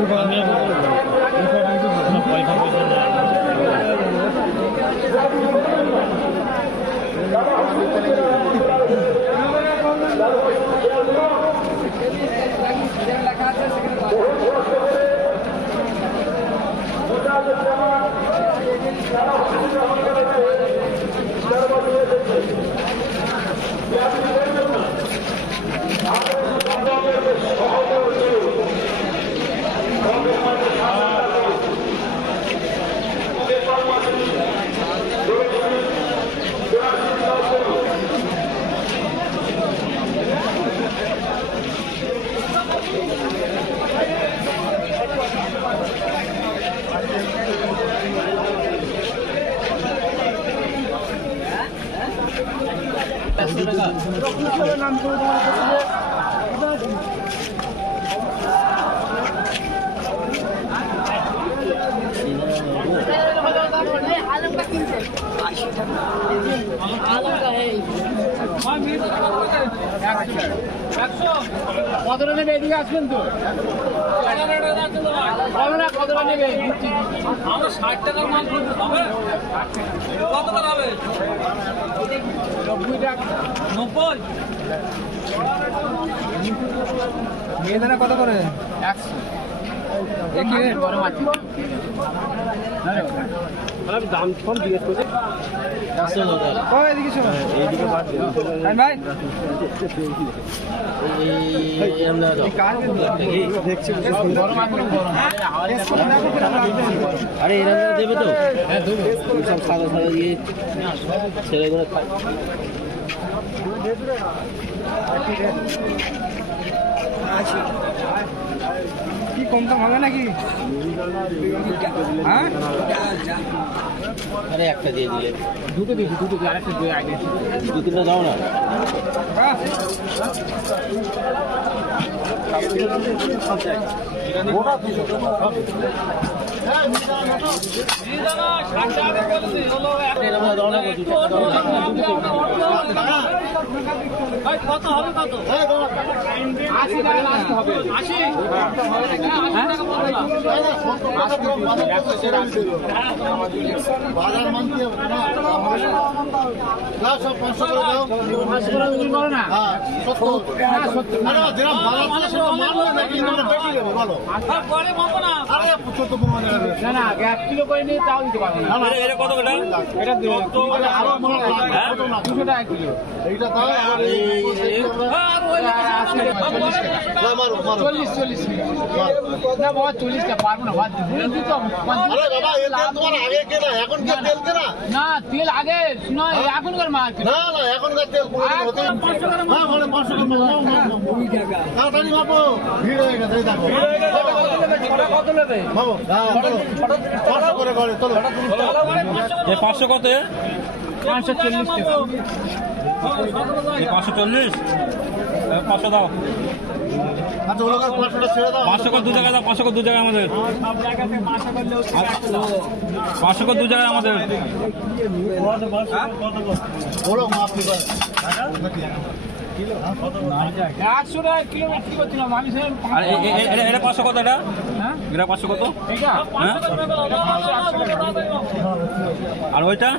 不可能没有没有没 কতটা নেবে এদিকে আসবেন তো? হবে না কতটা নেবে? আমরা ষাট টাকার মাল হবে? কত হবে? নব্বই টাকা। বেদানা কত করে? একশো। দাম ফোন জিজ্ঞেস করছে। আরে এরা দেবে তো? হ্যাঁ ছেলেগুলো খায়। কি কম দাম হবে নাকি হ্যাঁ আরে একটা দিয়ে দিলে দুটো দিয়েছি দুটো দিয়ে আরেকটা দিয়ে আগে দু তিনটা দাও না দাও না কত হবে কত? বাজার মানতে হবে। না না। সব পাঁচশো করে না হ্যাঁ হ্যাঁ, এটা কত এটা? দেবো আরে আরও হয় হ্যাঁ? কত না দুশো টাকা কিলো। এইটা চল্লিশ না চল্লিশ না বাবা চল্লিশ টাকা পারব না বাদ দিন তো আরে বাবা এ তেল তোমার আগে কেনা এখন কি তেল কেনা না তেল আগে নয় এখনকার মার্কেট না না এখনকার তেল পাঁচশো। তাড়াতাড়ি ভাবো ভিড় হয়ে গেছে দেখো পাঁচশো করে করে চলো এ পাঁচশো কত পাঁচশো চল্লিশ টাকা পাঁচশো চল্লিশ? পাঁচশো দাও। আচ্ছা পাঁচশো করে দু জায়গায় দাও পাঁচশো করে দু জায়গায় আমাদের। পাঁচশো করে দু জায়গায় আমাদের। মাপ এটা- পাঁচশো কত এটা এটা পাঁচশো কত আর ওইটা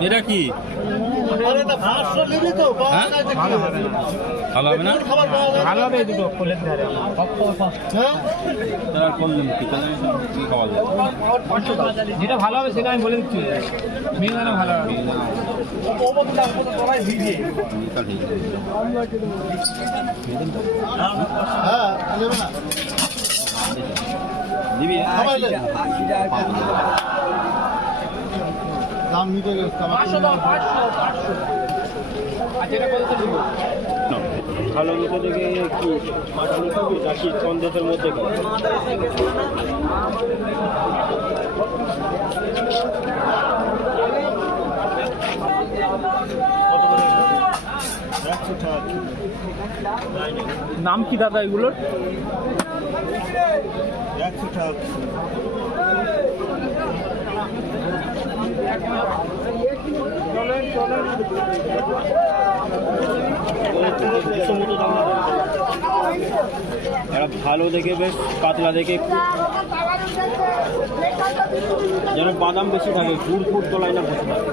এটা কি হ্যাঁ? হ্যাঁ যেটা ভালো হবে সেটা আমি বলে দিচ্ছি মেয়ে ভালো হবে। হ্যাঁ দিবি। দাম গেছে পাঁচশো আচ্ছা ভালো মতো দেখে কি পাঠানি খাবি নাকি সন্দেশের মধ্যে নাম কি দাদা এগুলোর? একশো টাকা কিলো। চলেন চলেন দুশো মতো দাম হবে। ভালো দেখে বেশ, পাতলা দেখে যেন বাদাম বেশি থাকে, গুড় ফুট তোলায় না বসে থাকে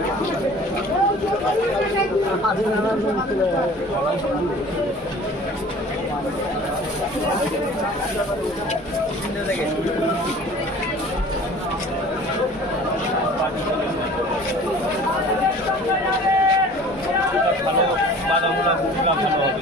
ভালো বাদামগুলা গুড়গুলা ভালো হবে